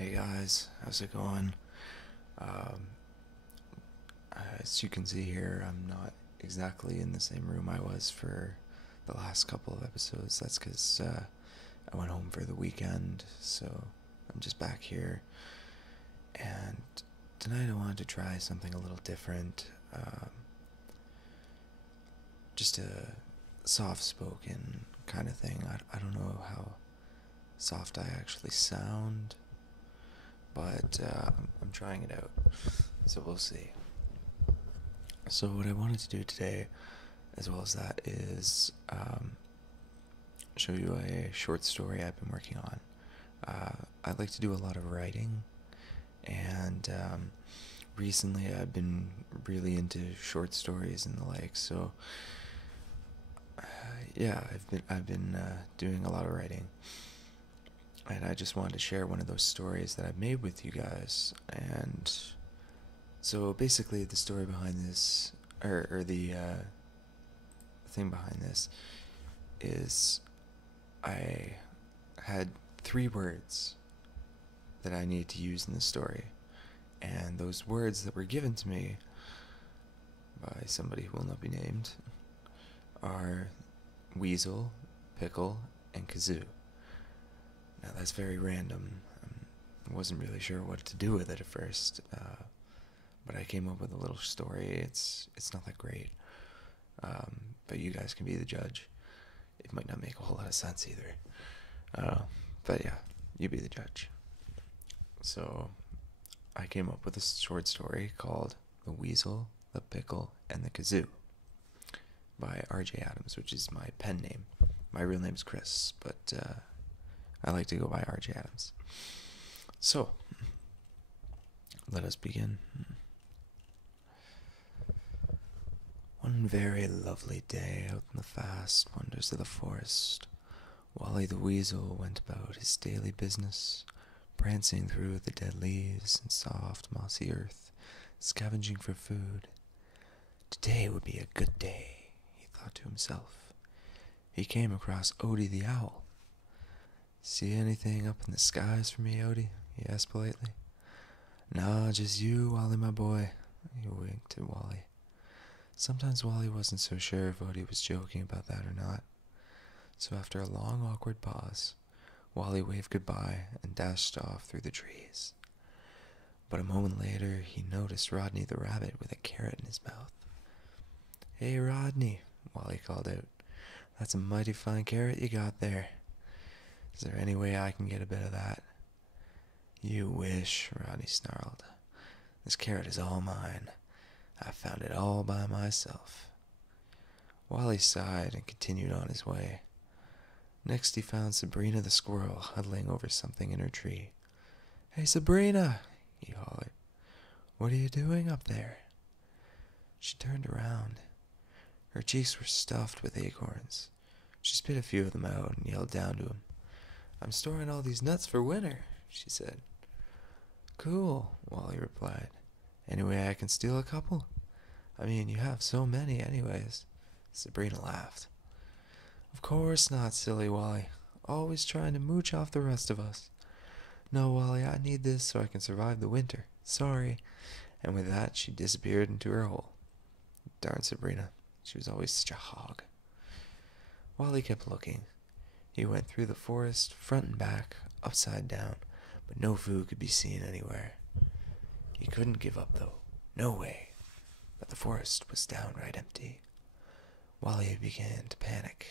Hey guys, how's it going? Um, as you can see here, I'm not exactly in the same room I was for the last couple of episodes. That's because I went home for the weekend, so I'm just back here. And tonight I wanted to try something a little different. Just a soft spoken kind of thing. I don't know how soft I actually sound, but I'm trying it out, so we'll see. So what I wanted to do today, as well as that, is show you a short story I've been working on. I like to do a lot of writing, and recently I've been really into short stories and the like. So yeah, I've been doing a lot of writing, and I just wanted to share one of those stories that I've made with you guys. And so basically, the story behind this, or the thing behind this, is I had 3 words that I needed to use in the story, and those words that were given to me by somebody who will not be named are Weasel, Pickle, and Kazoo. Now that's very random. I wasn't really sure what to do with it at first, but I came up with a little story. It's not that great, but you guys can be the judge. It might not make a whole lot of sense either, but yeah, you be the judge. So I came up with a short story called "The Weasel, the Pickle, and the Kazoo" by R.J. Adams, which is my pen name. My real name's Chris, but I like to go by R.J. Adams. So let us begin. One very lovely day out in the vast wonders of the forest, Wally the Weasel went about his daily business, prancing through the dead leaves and soft mossy earth, scavenging for food. Today would be a good day, he thought to himself. He came across Odie the owl. See anything up in the skies for me, Odie? He asked politely. Nah, just you, Wally, my boy, he winked at Wally. Sometimes Wally wasn't so sure if Odie was joking about that or not. So after a long, awkward pause, Wally waved goodbye and dashed off through the trees. But a moment later, he noticed Rodney the rabbit with a carrot in his mouth. Hey, Rodney, Wally called out. That's a mighty fine carrot you got there. Is there any way I can get a bit of that? You wish, Rodney snarled. This carrot is all mine. I found it all by myself. Wally sighed and continued on his way. Next he found Sabrina the squirrel huddling over something in her tree. Hey, Sabrina, he hollered. What are you doing up there? She turned around. Her cheeks were stuffed with acorns. She spit a few of them out and yelled down to him. I'm storing all these nuts for winter, she said. Cool, Wally replied. Any way I can steal a couple? I mean, you have so many anyways. Sabrina laughed. Of course not, silly Wally. Always trying to mooch off the rest of us. No, Wally, I need this so I can survive the winter. Sorry. And with that, she disappeared into her hole. Darn Sabrina. She was always such a hog. Wally kept looking. He went through the forest, front and back, upside down, but no food could be seen anywhere. He couldn't give up, though. No way. But the forest was downright empty. Wally began to panic.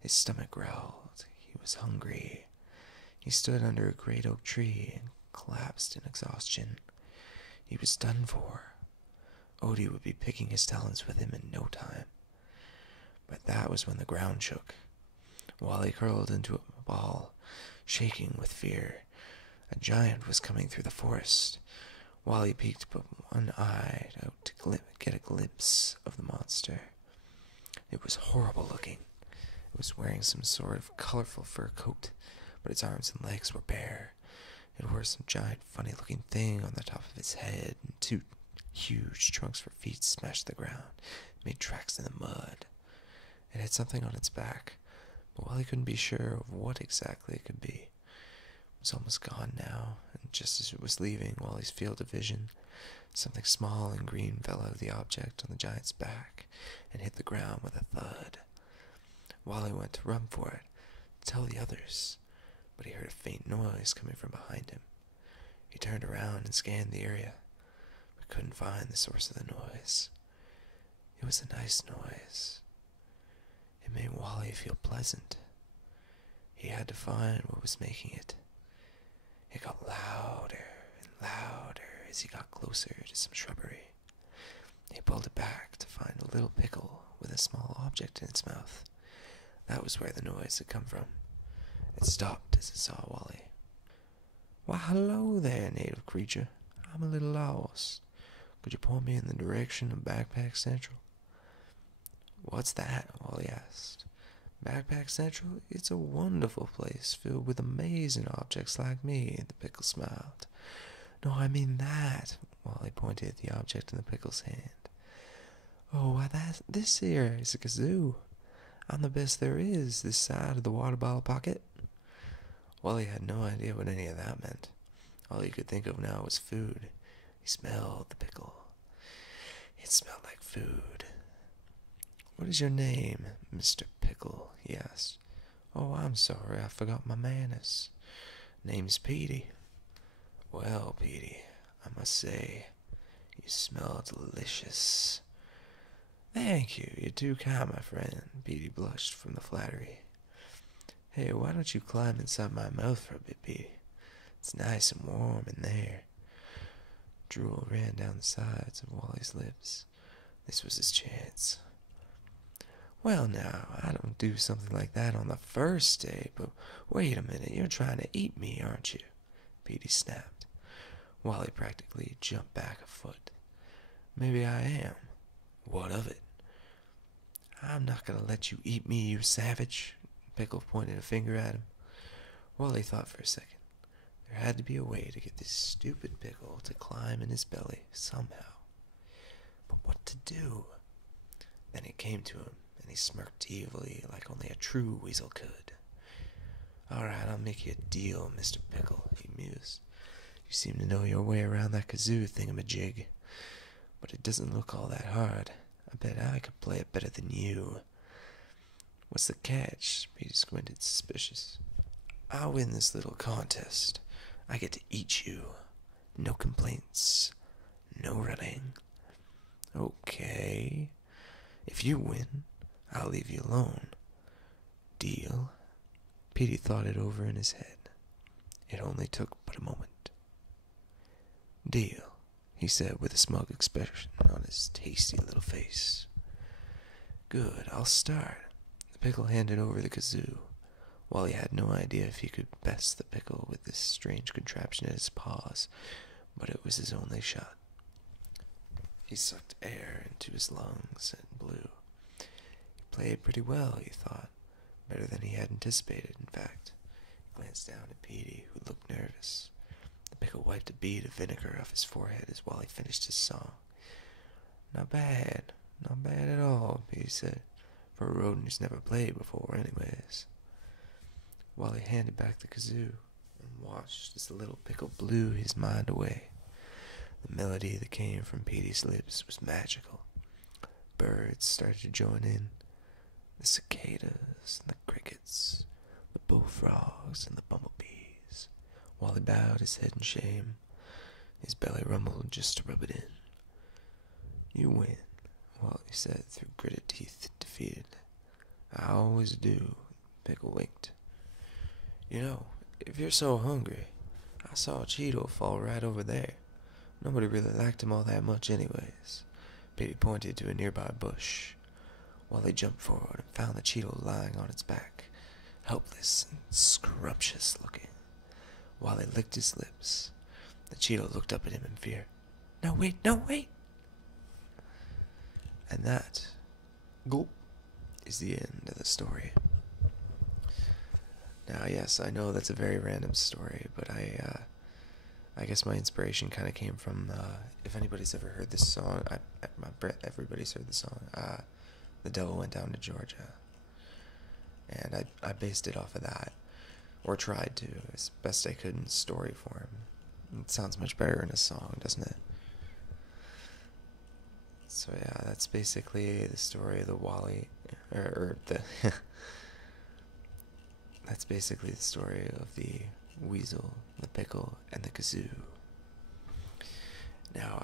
His stomach growled. He was hungry. He stood under a great oak tree and collapsed in exhaustion. He was done for. Odie would be picking his talons with him in no time. But that was when the ground shook. Wally curled into a ball, shaking with fear. A giant was coming through the forest. Wally peeked but one eye out to get a glimpse of the monster. It was horrible looking. It was wearing some sort of colorful fur coat, but its arms and legs were bare. It wore some giant funny-looking thing on the top of its head, and 2 huge trunks for feet smashed the ground, made tracks in the mud. It had something on its back, but Wally couldn't be sure of what exactly it could be. It was almost gone now, just as it was leaving Wally's field of vision, something small and green fell out of the object on the giant's back and hit the ground with a thud. Wally went to run for it, to tell the others, but he heard a faint noise coming from behind him. He turned around and scanned the area, but couldn't find the source of the noise. It was a nice noise. It made Wally feel pleasant. He had to find what was making it. It got louder and louder as he got closer to some shrubbery. He pulled it back to find a little pickle with a small object in its mouth. That was where the noise had come from. It stopped as it saw Wally. "Why, hello there, native creature. I'm a little lost. Could you point me in the direction of Backpack Central?" "What's that?" Wally asked. "Backpack Central? It's a wonderful place filled with amazing objects like me," the pickle smiled. "No, I mean that." Wally pointed at the object in the pickle's hand. "Oh, why, this here is a kazoo. I'm the best there is this side of the water bottle pocket." Wally had no idea what any of that meant. All he could think of now was food. He smelled the pickle. It smelled like food. "What is your name, Mr. Pickle?" he asked. "Oh, I'm sorry, I forgot my manners. Name's Petey." "Well, Petey, I must say, you smell delicious." "Thank you, you're too kind, my friend." Petey blushed from the flattery. "Hey, why don't you climb inside my mouth for a bit, Petey? It's nice and warm in there." Drool ran down the sides of Wally's lips. This was his chance. "Well, now, I don't do something like that on the first day, but wait a minute, you're trying to eat me, aren't you?" Petey snapped. Wally practically jumped back a foot. "Maybe I am. What of it?" "I'm not going to let you eat me, you savage." Pickle pointed a finger at him. Wally thought for a second. There had to be a way to get this stupid pickle to climb in his belly somehow. But what to do? Then it came to him, and he smirked evilly like only a true weasel could. "All right, I'll make you a deal, Mr. Pickle," he mused. "You seem to know your way around that kazoo thingamajig, but it doesn't look all that hard. I bet I could play it better than you." "What's the catch?" Petey squinted, suspicious. "I win this little contest. I get to eat you. No complaints. No running." "Okay. If you win, I'll leave you alone. Deal?" Petey thought it over in his head. It only took but a moment. "Deal," he said with a smug expression on his tasty little face. "Good, I'll start." The pickle handed over the kazoo. Wally had no idea if he could best the pickle with this strange contraption in his paws, but it was his only shot. He sucked air into his lungs and blew. He played pretty well, he thought. Better than he had anticipated, in fact. He glanced down at Petey, who looked nervous. The pickle wiped a bead of vinegar off his forehead as Wally finished his song. Not bad at all," Petey said, "for a rodent who's never played before, anyways." Wally handed back the kazoo and watched as the little pickle blew his mind away. The melody that came from Petey's lips was magical. Birds started to join in. The cicadas and the crickets, the bullfrogs and the bumblebees. Wally bowed his head in shame. His belly rumbled just to rub it in. "You win," Wally said through gritted teeth, defeated. "I always do." Pickle winked. "You know, if you're so hungry, I saw Cheeto fall right over there. Nobody really liked him all that much anyways." Petey pointed to a nearby bush. Wally jumped forward and found the Cheeto lying on its back, helpless and scrumptious looking. Wally licked his lips. The Cheeto looked up at him in fear. No, wait! And that, gulp, is the end of the story. Now, yes, I know that's a very random story, but I guess my inspiration kind of came from, if anybody's ever heard this song, everybody's heard the song, The Devil Went Down to Georgia. And I based it off of that, or tried to, as best I could in story form. It sounds much better in a song, doesn't it? So yeah, that's basically the story of the Wally, or the. That's basically the story of the Weasel, the Pickle, and the Kazoo. Now,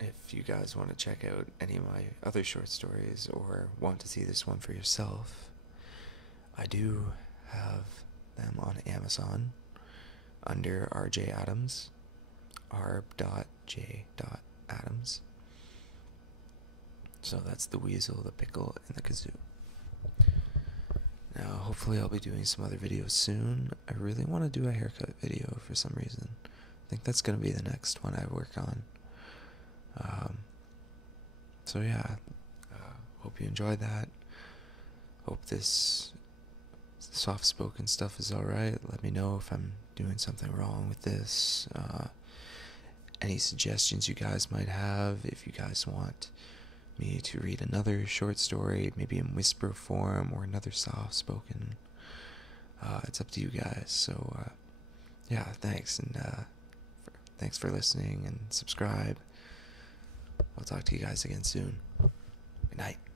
if you guys want to check out any of my other short stories or want to see this one for yourself, I do have them on Amazon under R.J. Adams, r.j. Adams. So that's the Weasel, the Pickle, and the Kazoo. Now, hopefully I'll be doing some other videos soon. I really want to do a haircut video for some reason. I think that's going to be the next one I work on. So yeah, hope you enjoyed that. Hope this soft-spoken stuff is alright. Let me know if I'm doing something wrong with this. Any suggestions you guys might have, if you guys want me to read another short story, maybe in whisper form or another soft-spoken. It's up to you guys. So yeah, thanks, and thanks for listening, and subscribe. I'll talk to you guys again soon. Good night.